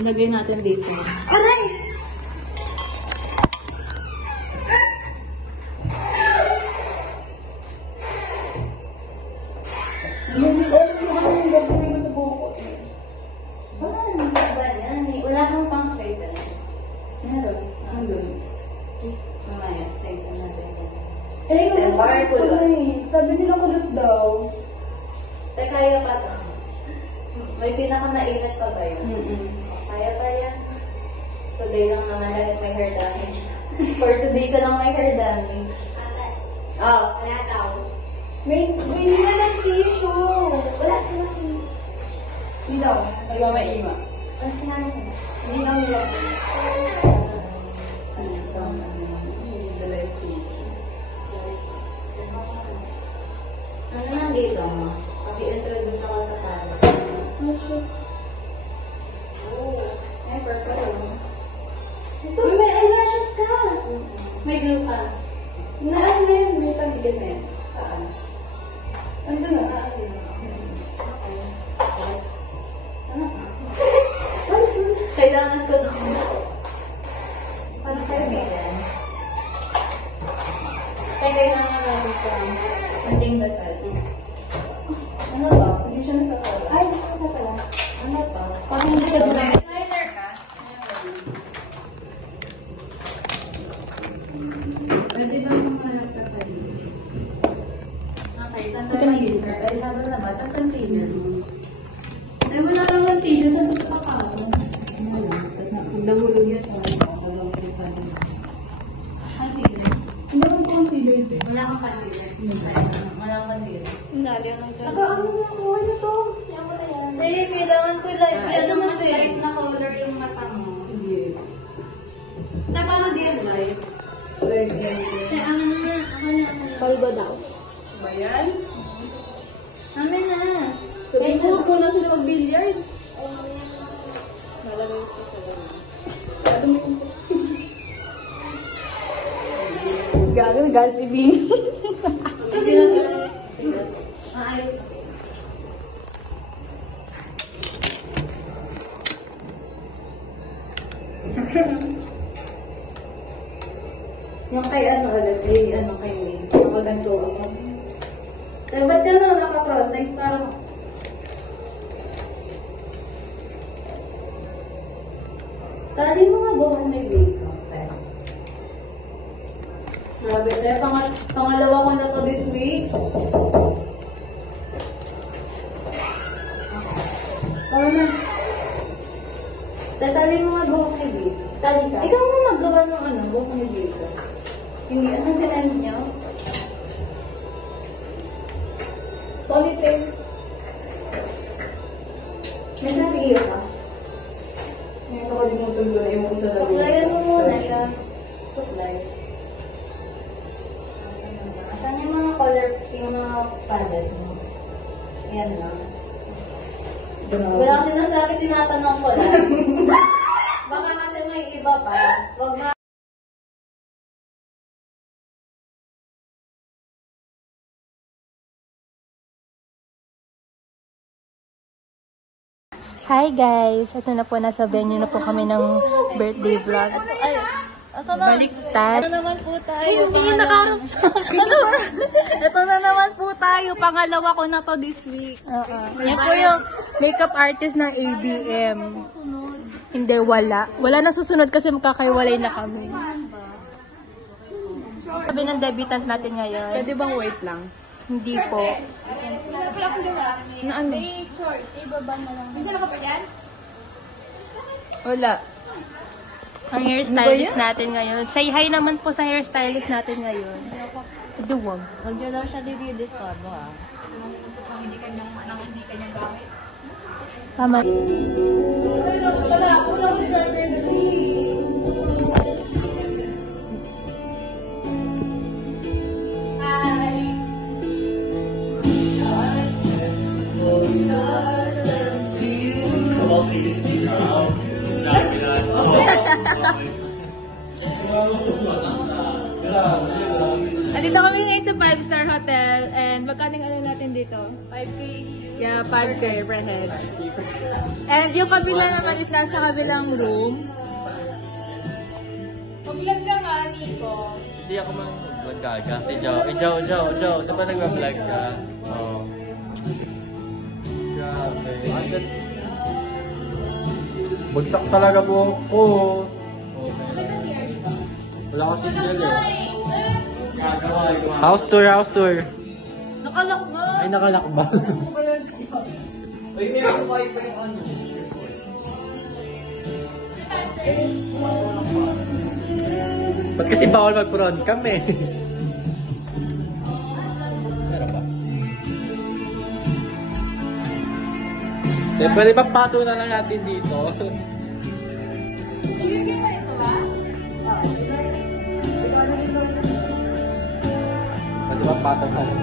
Ilagay natin dito. Aray! Wala kang pang straight na. Meron. Andun. Just mamaya, straight na natin. Straight na Or kulot. Sabi nila kulot daw. Tay, kaya pa to. May pinaka-mainit pa ba yun? Kaya pa yan. Today lang naman dahil may hair damage. For today ka lang may hair damage. Oh, wala tao. May na lang tissue. Wala sila sila. Hindi daw. May mamaima. Ang sinabi ko. Hindi lang nila. Ano nandito mo? Paki-introduce ako sa kanya. Ano siya? Oh, ay, purple. Ito, may eyelashes ka. May glue pa. Naan na yun? May pagigit na yun. Saan? Ando na. Kailangan ko na. Paano kayo ganyan? Kaya kailangan natin sa ating basal. Ano ba? Hindi siya nasasala. Ay, hindi siya nasasala. Ano to? Kasi hindi ka doon. Liner ka? Pwede ba kumahanap ka pa rin? Okay, saan tayo mag-user? Ay, habang na ba? Saan concealer? Ay, wala naman tissue. Saan ito pa ka? Nahulog yan sa pagawin pa rin. Concealer? Hindi naman concealer ito. Wala kang concealer. Wala kang concealer. Hindi lang ito. Ano na to? Yan mo na yan. Eh, kailangan ko lang. Ano Ano na mas to eh? light na color yung mata mo. Sige. Na parang di yan light. Like, yan. Eh, ano na? Kalba daw. Ba yan? Amin na. Sabi ko, muna sila mag-billiard. Malamig sa salon. Gano'n si B. Maayos. Yung kay ano ulit, kay Wayne. Ako ganito ako. Eh, ba't ka na naka-cross? Next parang... Tali mo nga buwan may Wayne. Grabe, pangalawa ko na to this week. Tama na. Tatali mo nga buhok ni Babe. Tali ka. Ikaw mo naggawa ng buhok ni Babe ka. Hindi, ano sinend niyo? Ponytail. May nabigay ka? Ngayon nakalimutan ko na yung usa na Suklayan mo muna siya. Suklay. Saan yung mga color, yung mga palette mo? Ayan lang. Wala kasi nasabi, tinatanong ko lang. Baka kasi may iba pa. Wag na. Hi guys! Ito na po, nasa venue na po kami ng birthday vlog. Ay, asa na? Baliktad. Ito naman po tayo. Hindi nakarap sa Ito na naman po tayo. Pangalawa ko na to this week. Yan po yung makeup artist ng ABM. Hindi, wala. Wala na susunod kasi magkakaiwalay na kami. Sabi ng debutant natin ngayon. Pwede bang wait lang? Hindi po. Na ano? Wala. Ang hairstylist natin ngayon. Say hi naman po sa hairstylist natin ngayon. Hindi, wag. Huwag nyo daw siya didi-disturbo ah. Tama. kami sa 5-star hotel and magkaning ano natin dito? 5K. Yeah, 5K per head. And yung kabila naman is nasa kabilang room. Pag-vlog ka nga, Nico. Hindi ako mag-vlog ka. Kasi Joe. Joe. Ito ba nag-vlog ka? Oo. Grabe. Bagsak talaga buhok ko. Okay. Wala kasi dyan eh. House tour. Nakalak ba? Ay, nakalak ba? Ay, may nakukuha pa yung ano. Ba't kasi bawal mag-front kami? Meron ba? Eh, pwede ba pato na lang natin dito? Pwede ba pato na lang?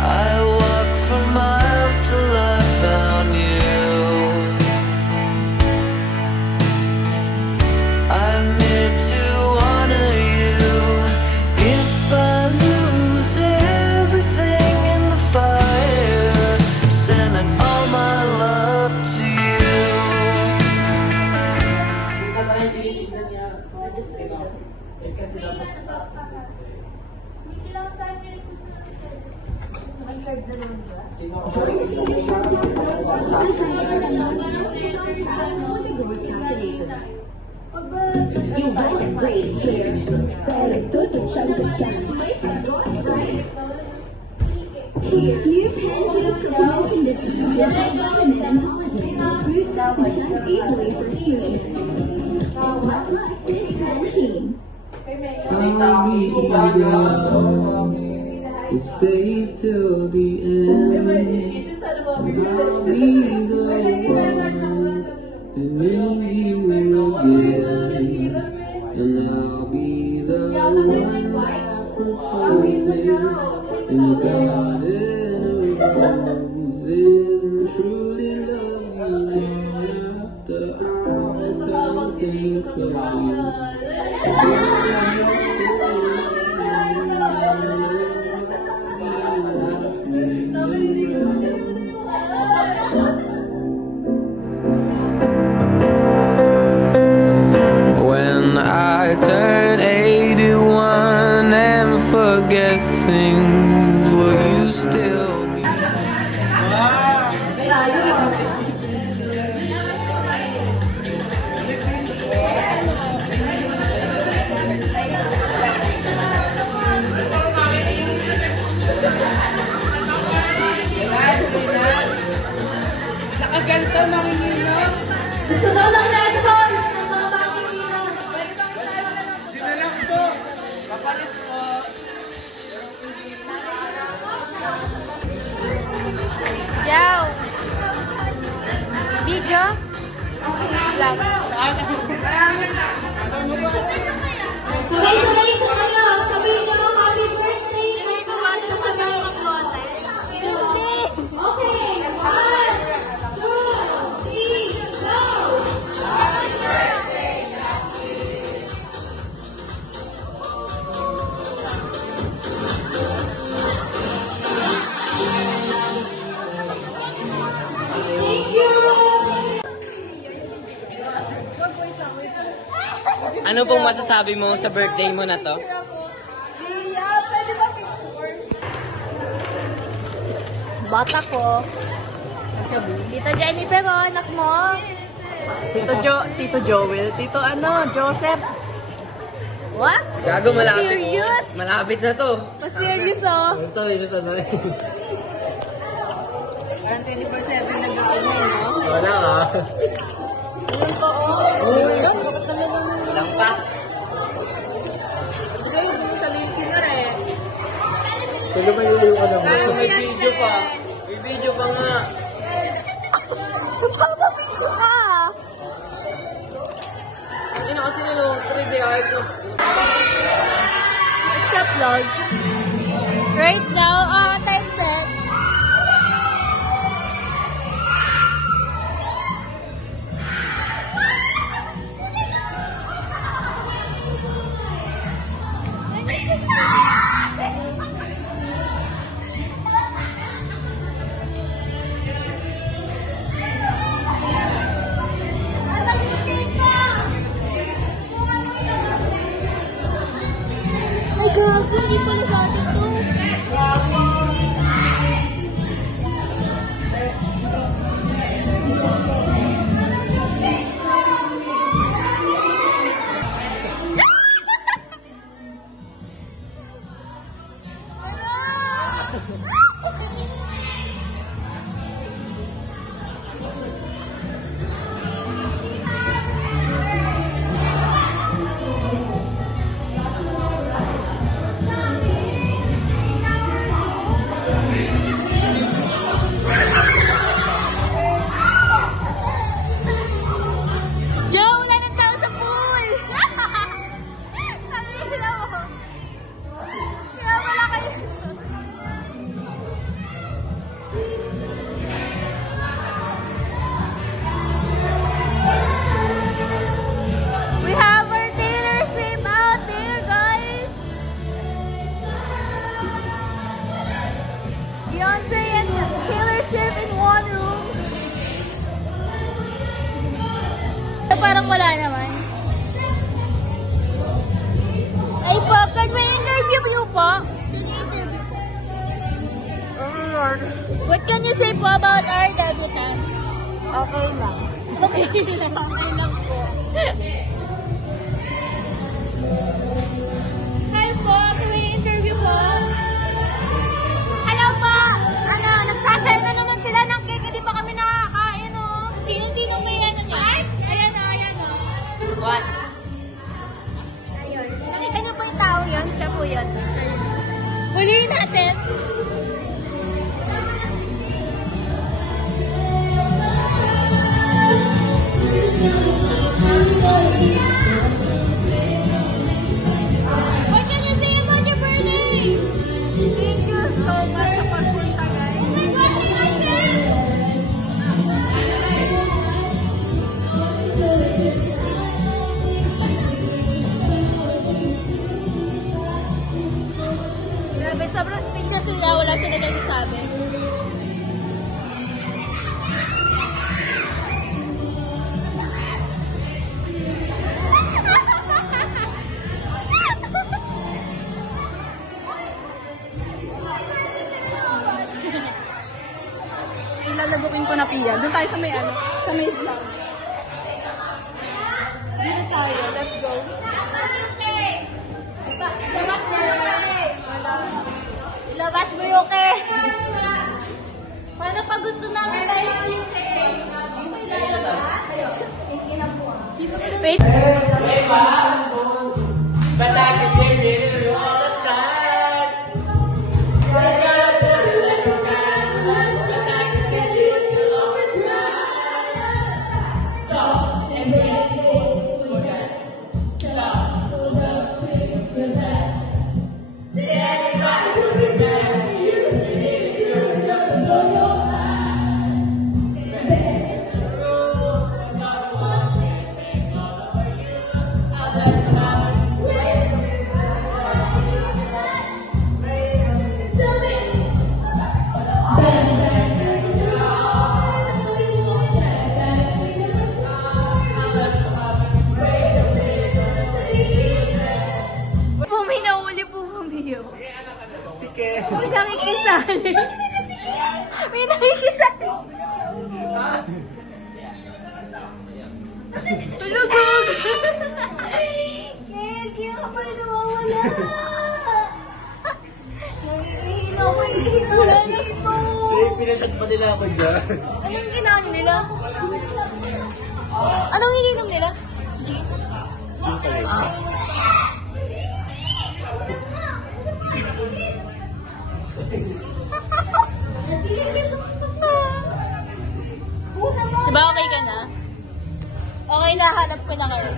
I walked for miles till I found you. I meant to honor you. If I lose everything in the fire, I'm sending all my love to you. You want great hair, pero todo chan. Here, new Pantene Supplement Conditioner with vitamin and collagen smooths out the chin easily for smooth enhancement. It's not like it's Pantene. It stays till the end. I'll be the one that needs you again, and I'll be the one proposing in the garden of roses, and truly love you after I think of you. When I turn 81 and forget things, will you still be? Nakaganto, Marinino. Gusto daw ng Red Horse ng mga Panginoon. Yaw! Video? Vlog. Sabay-sabay ko kayo. Sabihin niyo, happy birthday. Hindi ko ba ito sa mga mag-contest? Okay. 1, 2, 3, go! Thank you. Ano pong masasabi mo sa birthday mo na to? Bata ko. Tita Jennifer, oh, anak mo. Tito Joel. Tito Joseph. What? Gago, malapit. Serious? Malapit na to. Serious, oh. Sorry. Parang 24/7 nag-ano, no? Wala ka. Lang pa. Tulo pa yung ano mo. May video pa. May video pa nga. Papapicture ka! Hindi na kasi nilong 3D art na. It's a vlog. Right now, time check. wala naman. Ay po, can we interview you po? What can you say po about our debutant? Okay lang. Okay lang. Okay lang po. Hi po, can we interview po? Hello po! Nagsasayo na naman sila ng cake, hindi pa kami nakakain, oh. Sino may ano niya? Ay! Ayan o. What? Ayun. Nakita niyo po yung tao yun? Siya po yun. Huliin natin. What can you say about your birthday? Thank you so much sa pagpunta, guys. Oh my God, I like it! Grabe, sobrang speechless sila. Wala sila nagsasabi. Ilalagukin ko na Pia. Doon tayo sa may ano, sa may vlog. Dito tayo, let's go. Labas mo yung cake! Ilabas mo yung cake! Paano pag gusto namin tayo yung cake? Wait. May nahuli po bumiyo. May nakikisali. May nakikisali. Tulugog! Kaya ka pa rin nawawala. Nangihina ko yung wala na ito. Pinasat pa nila ako dyan. Anong ginawa nila? Anong ininom nila? Gin? Gin talaga. Diba okay ka na? Okay na, hanap ko na kayo.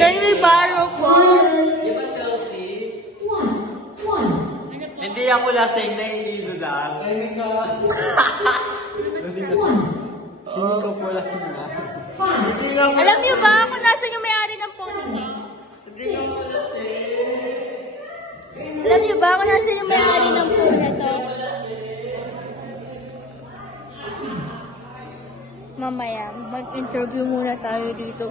Can we borrow po? Di ba Chelsea? Hindi ako lasing, naiilo lang. Ay, ka. Lasing ka. Sino ka po lasing na? Alam niyo ba kung nasan yung may-ari ng phone nito? Alam niyo ba kung nasan yung may-ari ng phone nito? Mamaya, mag-interview muna tayo dito.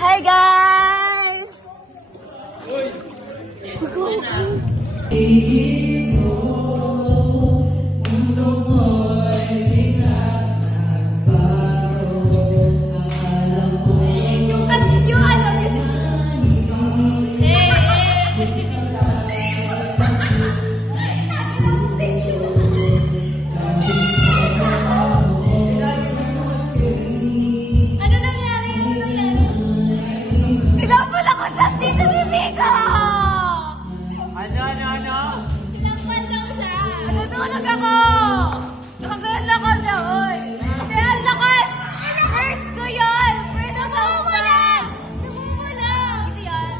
Hi guys! Yung ano, ano nangyari? Sila pala ko lang dito ni Mika! Ano? Sinampan lang siya! Natutulog ako! Nakagalan ako na, oy! Kaya ang lakas! First ko yun! First ko namumulan! Namumulan! Ito yan?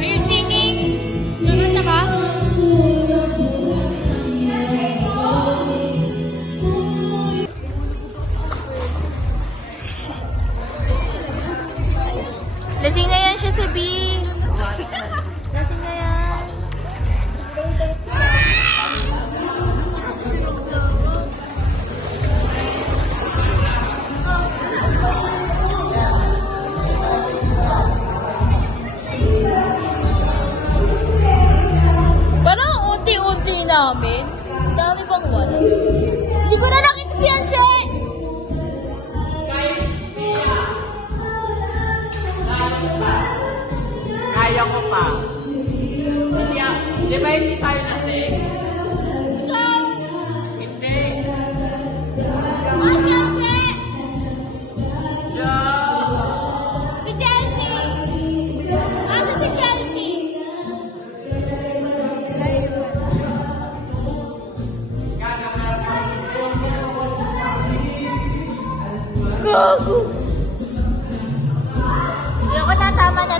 Are you singing? Kumanta ka? Lasing na yan siya si B. Lasing na yan. Parang unti-unti namin. Ang dami bang wala? Hindi ko na nakita si Anshen! Kaya ko pa. Di ba hindi tayo nasing? Ikaw! Hindi. Ah, si Anshen! Joe! Si Chelsea! Asa si Chelsea? Gago! Ayoko na, tama na.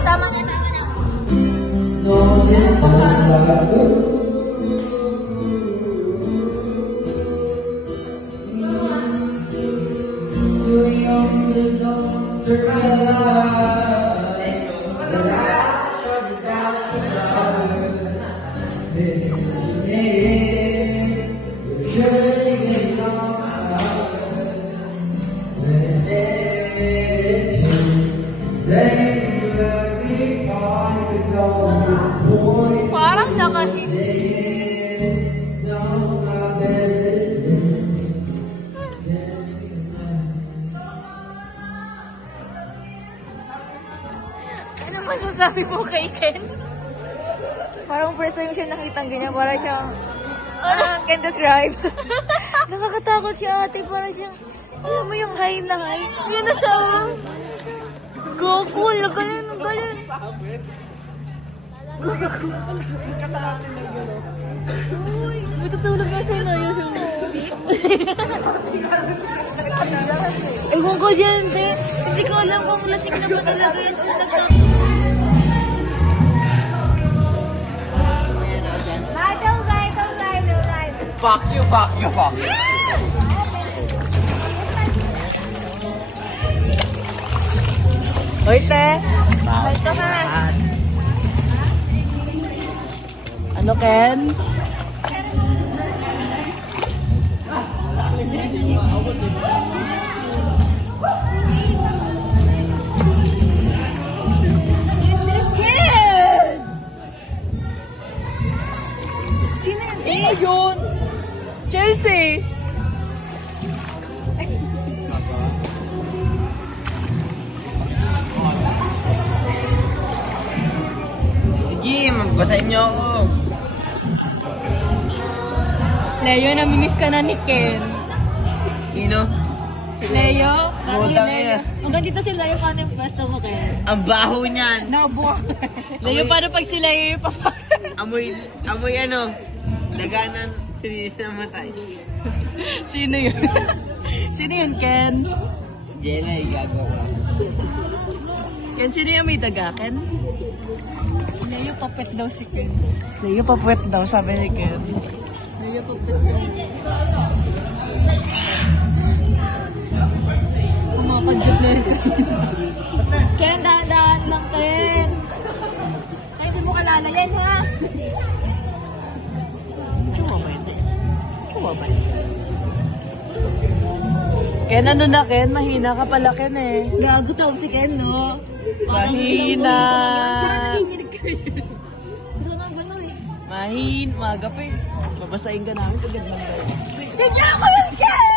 Parang ano masasabi mo kay Ken? Parang first time siya nakitang ganyan. Parang siyang, can't describe. Nakakatakot si ate. Parang siyang, alam mo yung high na high. Yun na siya. Goku, ganun. Uy, matutulog na siya na yun. Ewan ko dyan, te. Hindi ko alam kung lasing na ba talaga yun. Fuck you. Hoy, te. Ito ka. Ano, Ken? Sino yun? Chelsea! Sige, magbasahin niyo ako. Leo, namimiss ka na ni Ken. Sino? Leo? Butang ina. Hanggang dito si Leo, paano yung pwesto mo, Ken? Ang baho niyan. Nabuha. Leo, paano pag si Leo yung Amoy ano, daganan. Tiniis na matay. Sino yun? Sino yun, Ken? Jenna, igago ko. Ken, sino yung may daga, Ken? Leo papet daw si Ken. Leo papuwet daw, sabi ni Ken. Leo papet daw. Kumakadjot na yun. Ken, dahan-dahan lang, Ken. Ay, hindi mo kalala yan, ha? Ken, ano na, Ken? Mahina ka pala, Ken, eh. Gago tawag si Ken, no? Mahina. Gusto na gano'n eh. Mahina. Maga pa eh. Babasahin ka namin. Agad lang tayo. Tignan ko yun, Ken!